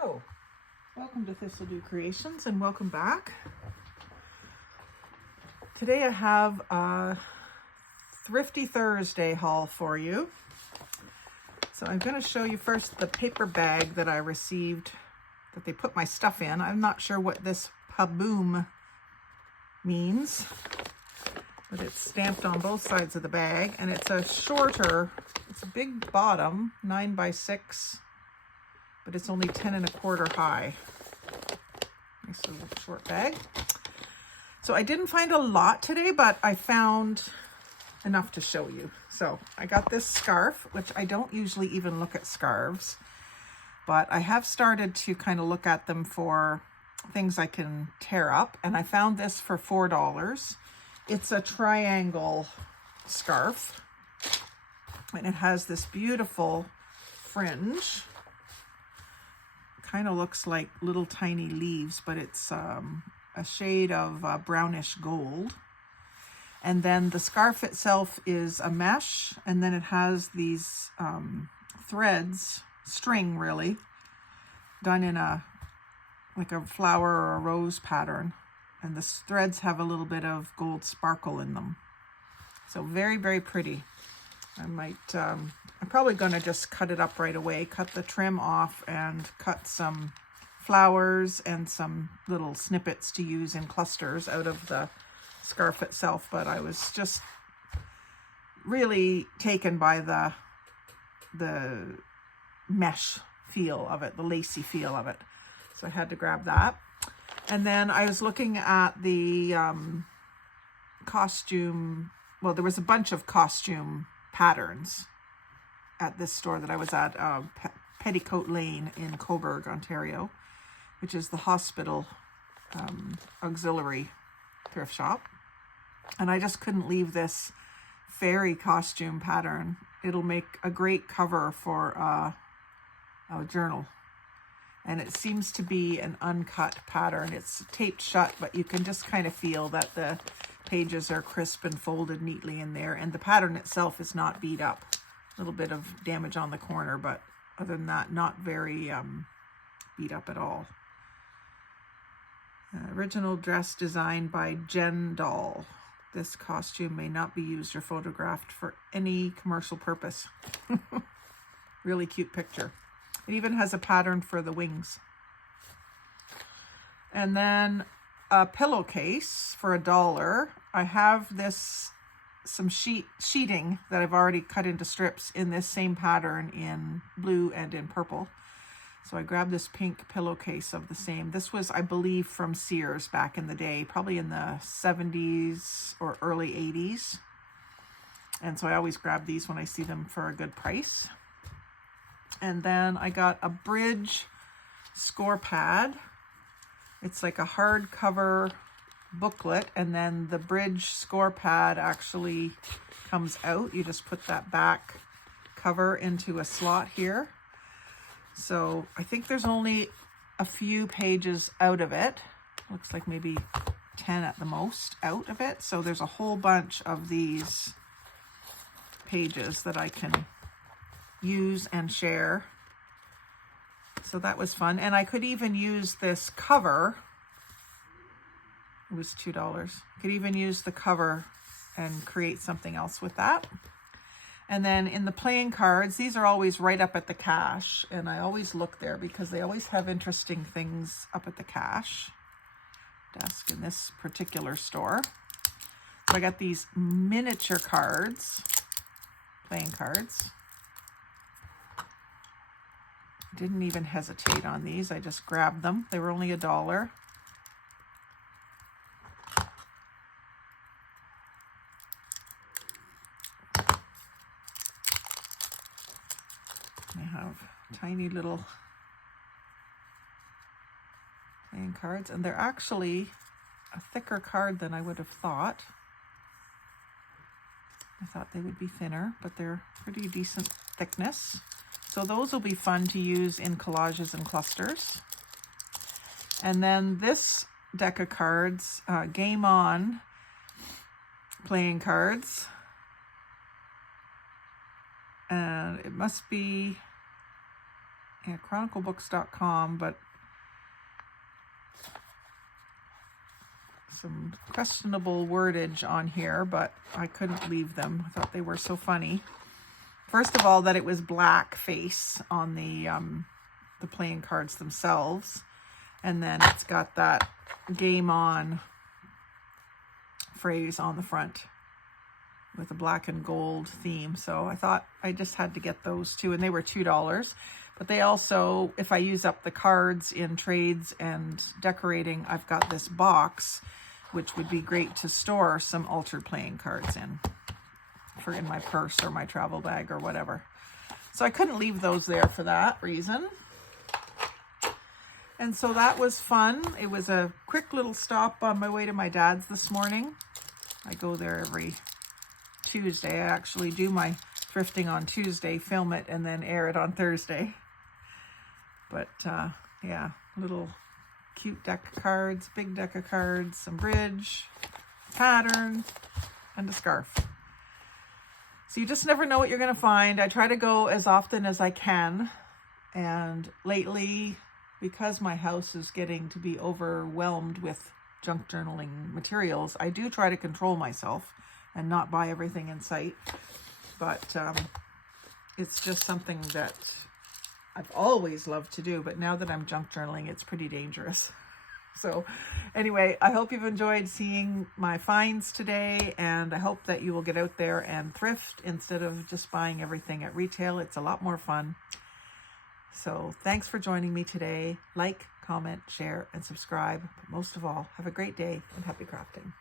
Hello, welcome to Thistledew Creations and welcome back. Today I have a Thrifty Thursday haul for you. So I'm going to show you first the paper bag that I received that they put my stuff in. I'm not sure what this paboom means, but it's stamped on both sides of the bag, and it's a shorter, it's a big bottom, 9 by 6, but it's only 10 1/4 high. Nice little short bag. So I didn't find a lot today, but I found enough to show you. So I got this scarf, which I don't usually even look at scarves, but I have started to kind of look at them for things I can tear up, and I found this for $4. It's a triangle scarf, and it has this beautiful fringe. Kind of looks like little tiny leaves, but it's a shade of brownish gold. And then the scarf itself is a mesh, and then it has these threads, string really, done in like a flower or a rose pattern. And the threads have a little bit of gold sparkle in them. So very, very pretty. I'm probably going to just cut it up right away, cut the trim off and cut some flowers and some little snippets to use in clusters out of the scarf itself. But I was just really taken by the mesh feel of it, the lacy feel of it. So I had to grab that. And then I was looking at the costume, well, there was a bunch of costume patterns at this store that I was at, Petticoat Lane in Coburg, Ontario, which is the hospital auxiliary thrift shop. And I just couldn't leave this fairy costume pattern. It'll make a great cover for a journal. And it seems to be an uncut pattern. It's taped shut, but you can just kind of feel that the pages are crisp and folded neatly in there. And the pattern itself is not beat up. A little bit of damage on the corner, but other than that, not very beat up at all. Original dress designed by Jen Doll. This costume may not be used or photographed for any commercial purpose. Really cute picture. It even has a pattern for the wings. And then a pillowcase for $1. I have some sheeting that I've already cut into strips in this same pattern in blue and in purple. So I grabbed this pink pillowcase of the same. This was, I believe, from Sears back in the day, probably in the 70s or early 80s. And so I always grab these when I see them for a good price. And then I got a bridge score pad. It's like a hardcover booklet, and then the bridge score pad actually comes out. You just put that back cover into a slot here. So I think there's only a few pages out of it. Looks like maybe 10 at the most out of it. So there's a whole bunch of these pages that I can use and share. So that was fun. And I could even use this cover. It was $2. Could even use the cover and create something else with that. And then in the playing cards, these are always right up at the cash. And I always look there because they always have interesting things up at the cash desk in this particular store. So I got these miniature cards, playing cards. Didn't even hesitate on these. I just grabbed them. They were only $1. They have tiny little playing cards, and they're actually a thicker card than I would have thought. I thought they would be thinner, but they're pretty decent thickness. So those will be fun to use in collages and clusters. And then this deck of cards, Game On playing cards. And it must be yeah, chroniclebooks.com, but some questionable wordage on here, but I couldn't leave them. I thought they were so funny. First of all, that it was blackface on the playing cards themselves, and then it's got that game on phrase on the front with a black and gold theme. So I thought I just had to get those two, and they were $2. But they also, if I use up the cards in trades and decorating, I've got this box, which would be great to store some altered playing cards in my purse or my travel bag or whatever. So I couldn't leave those there for that reason. And so that was fun. It was a quick little stop on my way to my dad's this morning. I go there every Tuesday. I actually do my thrifting on Tuesday, film it, and then air it on Thursday. But yeah, little cute deck of cards, big deck of cards, some bridge, pattern, and a scarf. So you just never know what you're going to find. I try to go as often as I can. And lately, because my house is getting to be overwhelmed with junk journaling materials, I do try to control myself and not buy everything in sight. But it's just something that I've always loved to do. But now that I'm junk journaling, it's pretty dangerous. So anyway, I hope you've enjoyed seeing my finds today, and I hope that you will get out there and thrift instead of just buying everything at retail. It's a lot more fun. So thanks for joining me today. Like, comment, share, and subscribe. But most of all, have a great day and happy crafting.